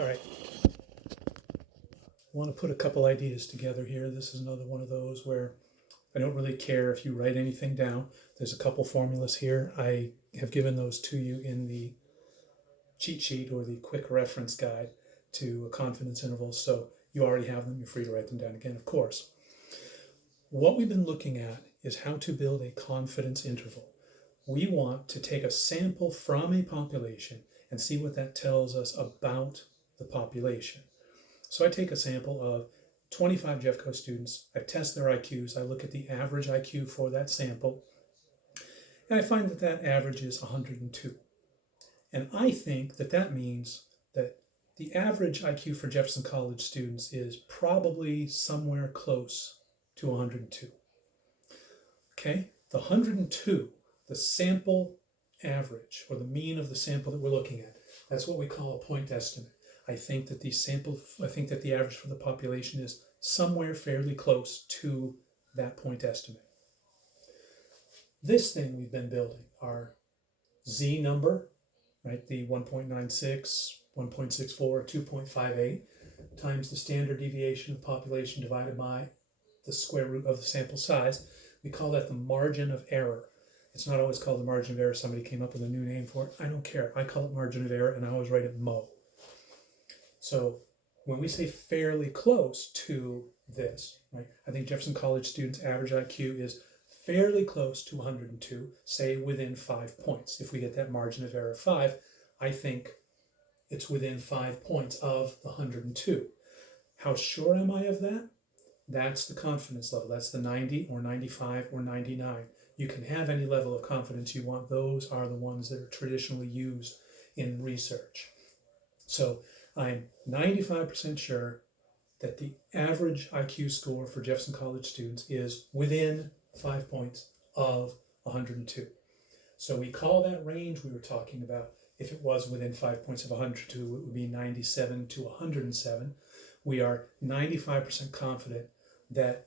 All right. I want to put a couple ideas together here. This is another one of those where I don't really care if you write anything down. There's a couple formulas here. I have given those to you in the cheat sheet or the quick reference guide to confidence intervals. So you already have them. You're free to write them down again, of course. What we've been looking at is how to build a confidence interval. We want to take a sample from a population and see what that tells us about the population. So I take a sample of 25 Jeffco students, I test their IQs, I look at the average IQ for that sample, and I find that that average is 102. And I think that that means that the average IQ for Jefferson College students is probably somewhere close to 102. Okay, the 102, the sample average, or the mean of the sample that we're looking at, that's what we call a point estimate. I think that the average for the population is somewhere fairly close to that point estimate. This thing we've been building, our Z number, right, the 1.96, 1.64, 2.58, times the standard deviation of population divided by the square root of the sample size, we call that the margin of error. It's not always called the margin of error. Somebody came up with a new name for it. I don't care. I call it margin of error, and I always write it MO. So when we say fairly close to this, right, I think Jefferson College students' average IQ is fairly close to 102, say within 5 points. If we get that margin of error of 5, I think it's within 5 points of the 102. How sure am I of that? That's the confidence level. That's the 90 or 95 or 99. You can have any level of confidence you want. Those are the ones that are traditionally used in research. So I'm 95% sure that the average IQ score for Jefferson College students is within 5 points of 102. So we call that range we were talking about, if it was within 5 points of 102, it would be 97 to 107. We are 95% confident that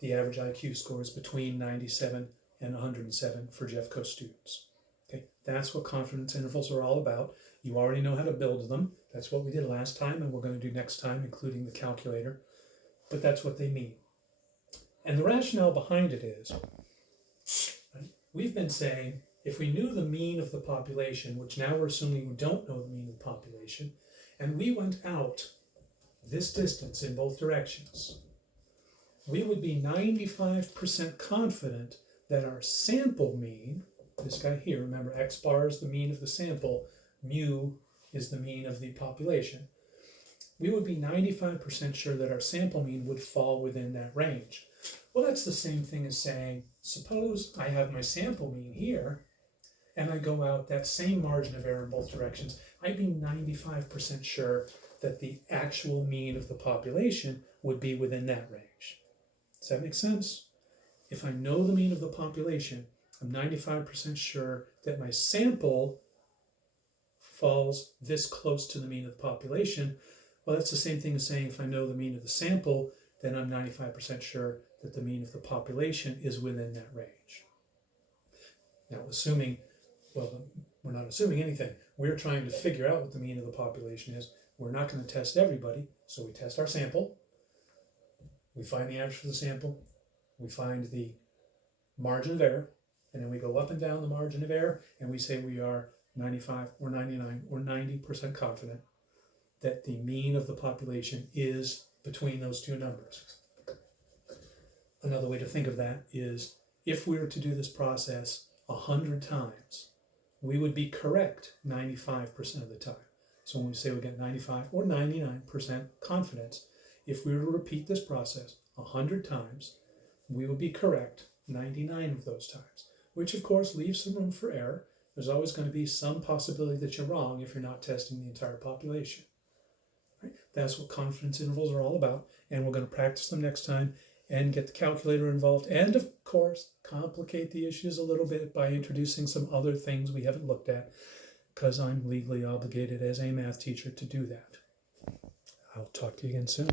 the average IQ score is between 97 and 107 for Jeffco students. Okay, that's what confidence intervals are all about. You already know how to build them. That's what we did last time, and we're going to do next time, including the calculator. But that's what they mean. And the rationale behind it is, right, we've been saying, if we knew the mean of the population, which now we're assuming we don't know the mean of the population, and we went out this distance in both directions, we would be 95% confident that our sample mean, this guy here, remember x bar is the mean of the sample, mu is the mean of the population. We would be 95% sure that our sample mean would fall within that range. Well, that's the same thing as saying, suppose I have my sample mean here, and I go out that same margin of error in both directions, I'd be 95% sure that the actual mean of the population would be within that range. Does that make sense? If I know the mean of the population, I'm 95% sure that my sample falls this close to the mean of the population. Well, that's the same thing as saying if I know the mean of the sample, then I'm 95% sure that the mean of the population is within that range. Now, assuming, well, we're not assuming anything. We're trying to figure out what the mean of the population is. We're not going to test everybody, so we test our sample. We find the average for the sample. We find the margin of error, and then we go up and down the margin of error, and we say we are 95 or 99 or 90% confident that the mean of the population is between those two numbers. Another way to think of that is if we were to do this process 100 times, we would be correct 95% of the time. So when we say we get 95 or 99% confidence, if we were to repeat this process 100 times, we would be correct 99 of those times, which of course leaves some room for error. There's always going to be some possibility that you're wrong if you're not testing the entire population. Right? That's what confidence intervals are all about, and we're going to practice them next time and get the calculator involved, and of course complicate the issues a little bit by introducing some other things we haven't looked at, because I'm legally obligated as a math teacher to do that. I'll talk to you again soon.